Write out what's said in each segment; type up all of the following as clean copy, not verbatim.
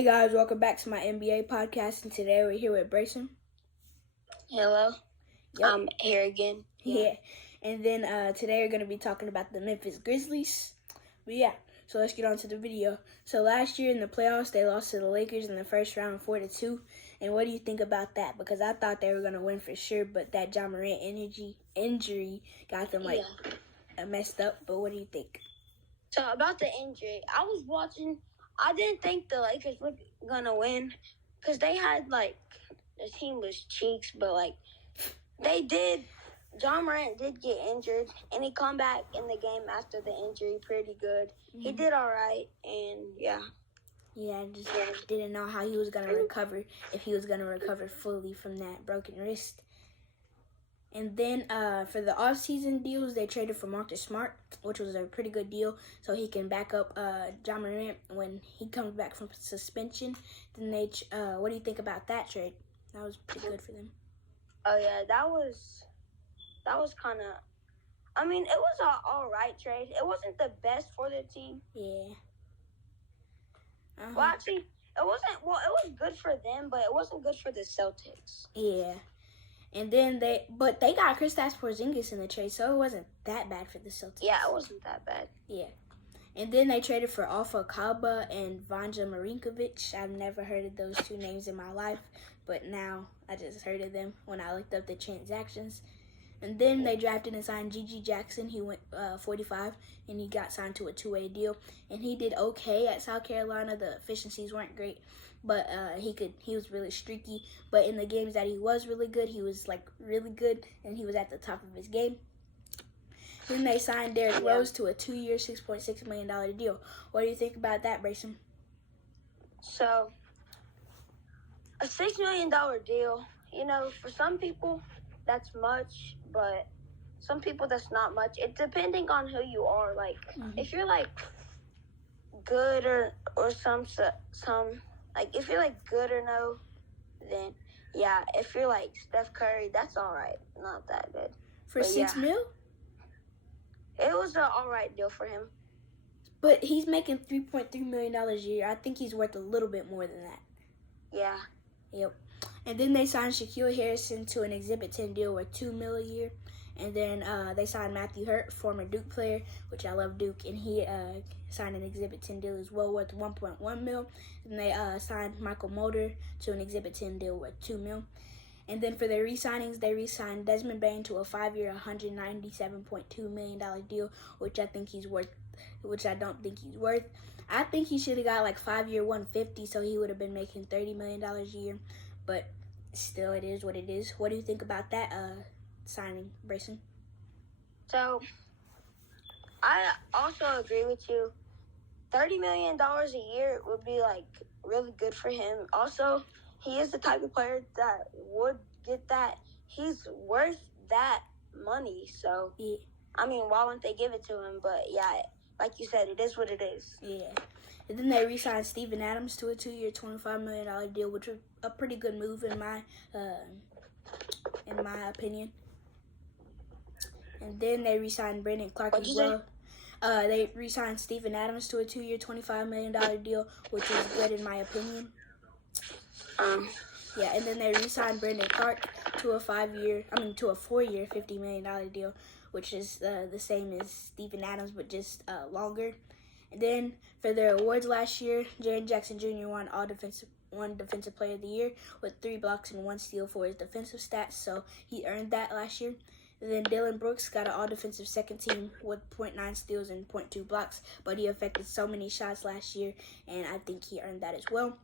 Hey guys, welcome back to my NBA podcast, and today we're here with Brayson. Hello. Yep. I'm here again. Yeah. And then today we're going to be talking about the Memphis Grizzlies. But yeah, so let's get on to the video. So last year in the playoffs, they lost to the Lakers in the first round 4-2. And what do you think about that? Because I thought they were going to win for sure, but that Ja Morant injury got them messed up. But what do you think? So about the injury, I was watching. I didn't think the Lakers were gonna win because they had the team was cheeks, but they did. Ja Morant did get injured, and he come back in the game after the injury pretty good. Mm-hmm. He did all right, and yeah. Yeah, I just didn't know how he was going to recover, if he was going to recover fully from that broken wrist. And then for the off-season deals, they traded for Marcus Smart, which was a pretty good deal, so he can back up Ja Morant when he comes back from suspension. Then what do you think about that trade? That was pretty good for them. Oh yeah, that was kind of. I mean, it was an all right trade. It wasn't the best for the team. Yeah. Well, actually, it wasn't. Well, it was good for them, but it wasn't good for the Celtics. Yeah. And then they got Kristaps Porzingis in the trade, so it wasn't that bad for the Celtics. Yeah, it wasn't that bad. Yeah. And then they traded for Alpha Kaba and Vanja Marinkovic. I've never heard of those two names in my life, but now I just heard of them when I looked up the transactions. And then they drafted and signed Gigi Jackson. He went 45, and he got signed to a two-way deal. And he did okay at South Carolina. The efficiencies weren't great, but he was really streaky. But in the games that he was really good, he was really good, and he was at the top of his game. Then they signed Derrick Rose to a 2-year, $6.6 million deal. What do you think about that, Brayson? So, a $6 million deal, for some people, that's much, but some people that's not much. It's depending on who you are. If you're good or some if you're good or no, then yeah. If you're Steph Curry, that's all right. Not that good. For $6 million? It was an all right deal for him. But he's making $3.3 million a year. I think he's worth a little bit more than that. Yeah. Yep. And then they signed Shaquille Harrison to an Exhibit 10 deal worth $2 million a year. And then they signed Matthew Hurt, former Duke player, which I love Duke, and he signed an Exhibit 10 deal as well worth $1.1 million. And they signed Michael Mulder to an Exhibit 10 deal worth $2 million. And then for their re-signings, they re-signed Desmond Bane to a 5-year, $197.2 million deal, which I don't think he's worth. I think he should have got 5-year, $150, so he would have been making $30 million a year. But still, it is what it is. What do you think about that signing, Brayson? So, I also agree with you. $30 million a year would be really good for him. Also, he is the type of player that would get that. He's worth that money. So, yeah. I mean, why wouldn't they give it to him? But yeah, like you said, it is what it is. Yeah. And then they re-signed Steven Adams to a 2-year, $25 million deal, which was a pretty good move in my opinion. And then they re-signed Brandon Clark as well. They re-signed Steven Adams to a 2-year, $25 million deal, which was good in my opinion. Yeah, and then they re-signed Brandon Clark to a 4-year, $50 million deal, which is the same as Steven Adams, but just longer. And then for their awards last year, Jaren Jackson Jr. won Defensive Player of the Year with 3 blocks and 1 steal for his defensive stats, so he earned that last year. And then Dylan Brooks got an all-defensive second team with 0.9 steals and 0.2 blocks, but he affected so many shots last year, and I think he earned that as well.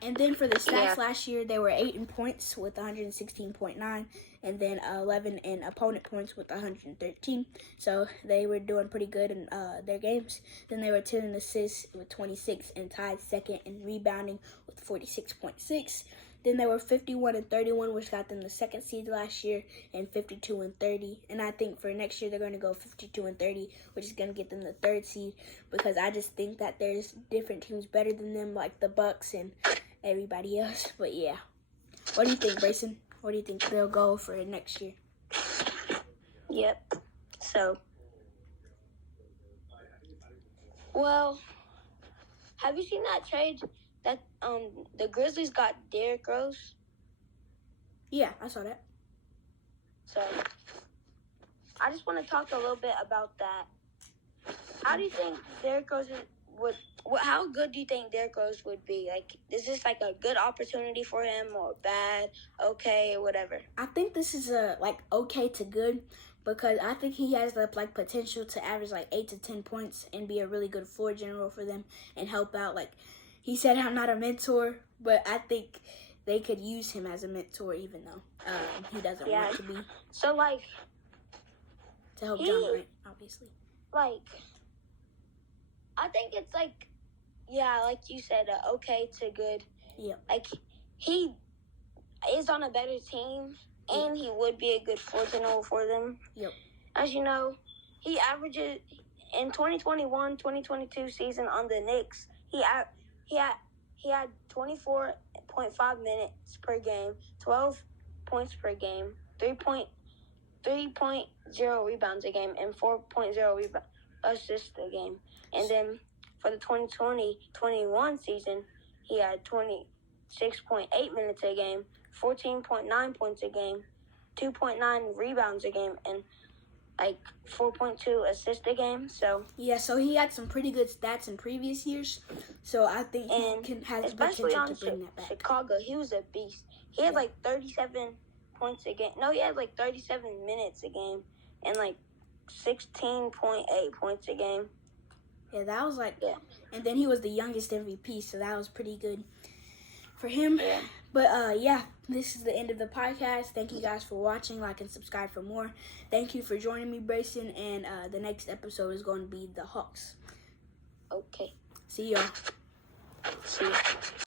And then for the stats last year, they were 8 in points with 116.9, and then 11 in opponent points with 113. So they were doing pretty good in their games. Then they were 10 in assists with 26 and tied second in rebounding with 46.6. Then they were 51 and 31, which got them the second seed last year, and 52 and 30. And I think for next year they're going to go 52 and 30, which is going to get them the third seed, because I just think that there's different teams better than them, like the Bucks and everybody else. But yeah, what do you think, Brayson? What do you think they'll go for next year? Yep. So, well, have you seen that trade that the Grizzlies got Derrick Rose. Yeah, I saw that. So I just want to talk a little bit about that. How do you think Derrick Rose would? How good do you think Derrick Rose would be? Like, is this like a good opportunity for him, or bad, okay, or whatever? I think this is a okay to good, because I think he has the potential to average 8 to 10 points and be a really good floor general for them and help out. Like he said, I'm not a mentor, but I think they could use him as a mentor, even though he doesn't want to be. So to help John Morant, obviously. I think it's like you said, okay to good. Yeah. Like, he is on a better team, and he would be a good floor general for them. Yep. As you know, he averages in 2021-2022 season on the Knicks. He had 24.5 minutes per game, 12 points per game, 3.0 rebounds a game, and 4.0 assists a game. And then for the 2020-21 season, he had 26.8 minutes a game, 14.9 points a game, 2.9 rebounds a game, and 4.2 assists a game. So he had some pretty good stats in previous years. So I think he has the potential to bring that back. Chicago, he was a beast. He had 37 points a game. No, he had 37 minutes a game and 16.8 points a game. Yeah, that was and then he was the youngest MVP, so that was pretty good for him. Yeah. But this is the end of the podcast. Thank you guys for watching. Like and subscribe for more. Thank you for joining me, Brayson. And the next episode is going to be the Hawks. Okay. See y'all. See you.